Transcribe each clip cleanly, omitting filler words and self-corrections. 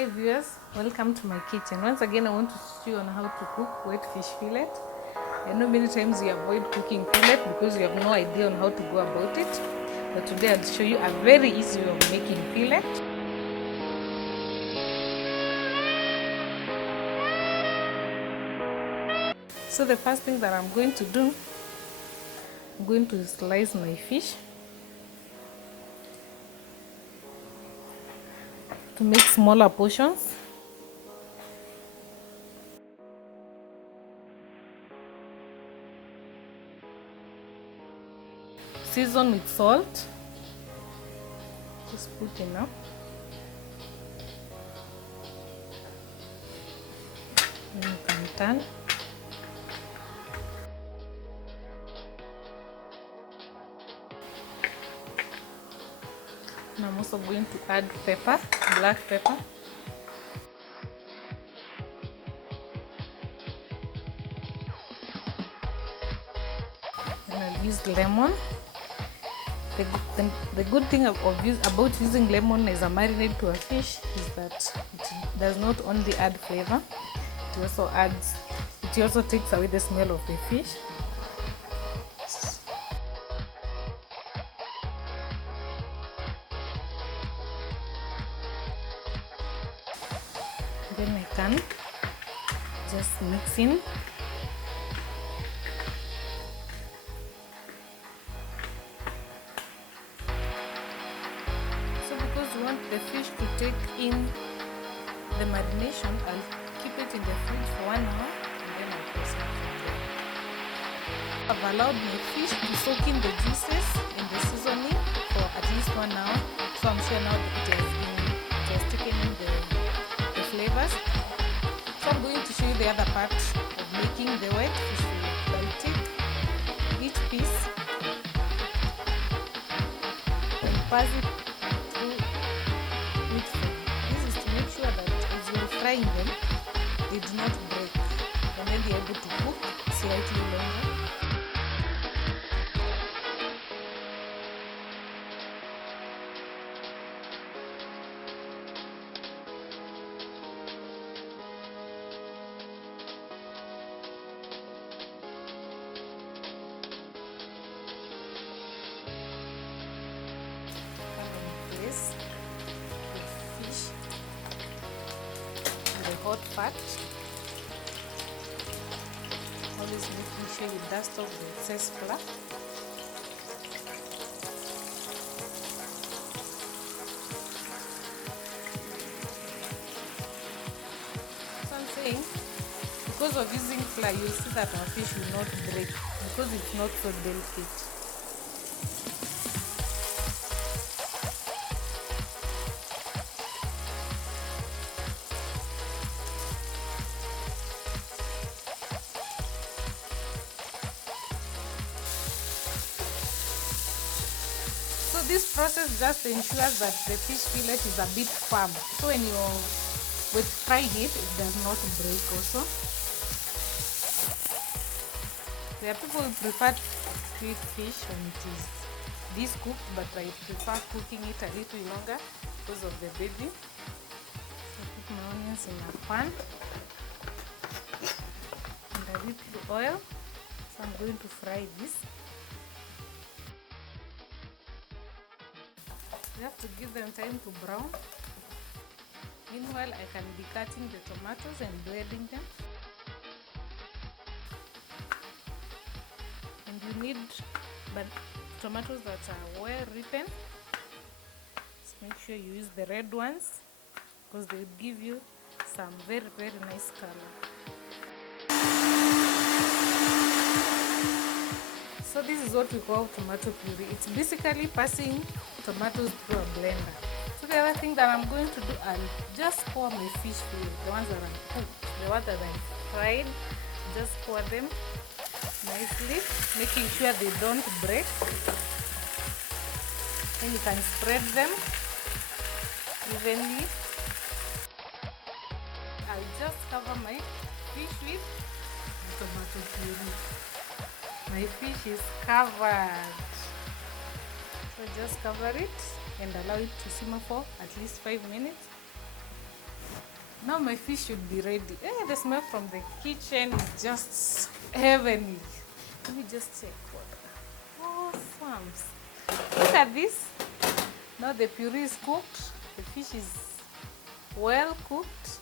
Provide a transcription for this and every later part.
Hi viewers, welcome to my kitchen. Once again, I want to teach you on how to cook wet fish fillet. I know many times you avoid cooking fillet because you have no idea on how to go about it. But today I'll show you a very easy way of making fillet. So the first thing that I'm going to do, I'm going to slice my fish to make smaller portions. Season with salt. Just put enough. And you can turn. And I'm also going to add pepper, black pepper. And I'll use lemon. The good thing about using lemon as a marinade to a fish is that it does not only add flavor, it also takes away the smell of the fish. Then I can just mix in. So because you want the fish to take in the marination, I'll keep it in the fridge for 1 hour and then I'll proceed from there. I've allowed my fish to soak in the juices in the seasoning for at least 1 hour, so I'm sure now that it has taken in the flavors. So I'm going to show you the other part of making the wet fish fillet. I'll take each piece and pass it through wheat flour. This is to make sure that as you're frying them, they do not break, and then they're able to cook slightly longer. Place the fish in the hot fat, always making sure you dust off the excess flour. So I'm saying, because of using flour, you'll see that our fish will not break because it's not so delicate. So this process just ensures that the fish fillet is a bit firm. So when you're frying it, it does not break also. There are people who prefer to eat fish when it is this cooked, but I prefer cooking it a little longer because of the baby. So I put my onions in a pan and a little oil. So I'm going to fry this. You have to give them time to brown. Meanwhile, I can be cutting the tomatoes and blending them. And you need tomatoes that are well ripened. Just make sure you use the red ones because they will give you some very, very nice color. So this is what we call tomato puree. It's basically passing tomatoes through a blender. So the other thing that I'm going to do, I'll just pour my fish fillet, the ones that I cooked, the ones that I fried, just pour them nicely, making sure they don't break. Then you can spread them evenly. I'll just cover my fish with the tomato puree. My fish is covered. So just cover it and allow it to simmer for at least 5 minutes. Now my fish should be ready. The smell from the kitchen is just heavenly. Let me just check what. Awesome. Look at this. Now the puree is cooked. The fish is well cooked.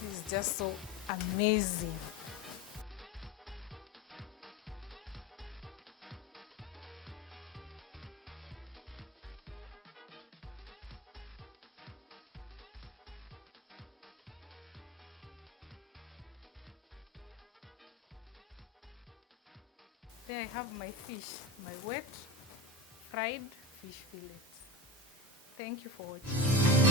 This is just so amazing. There I have my fish, my wet fried fish fillet. Thank you for watching.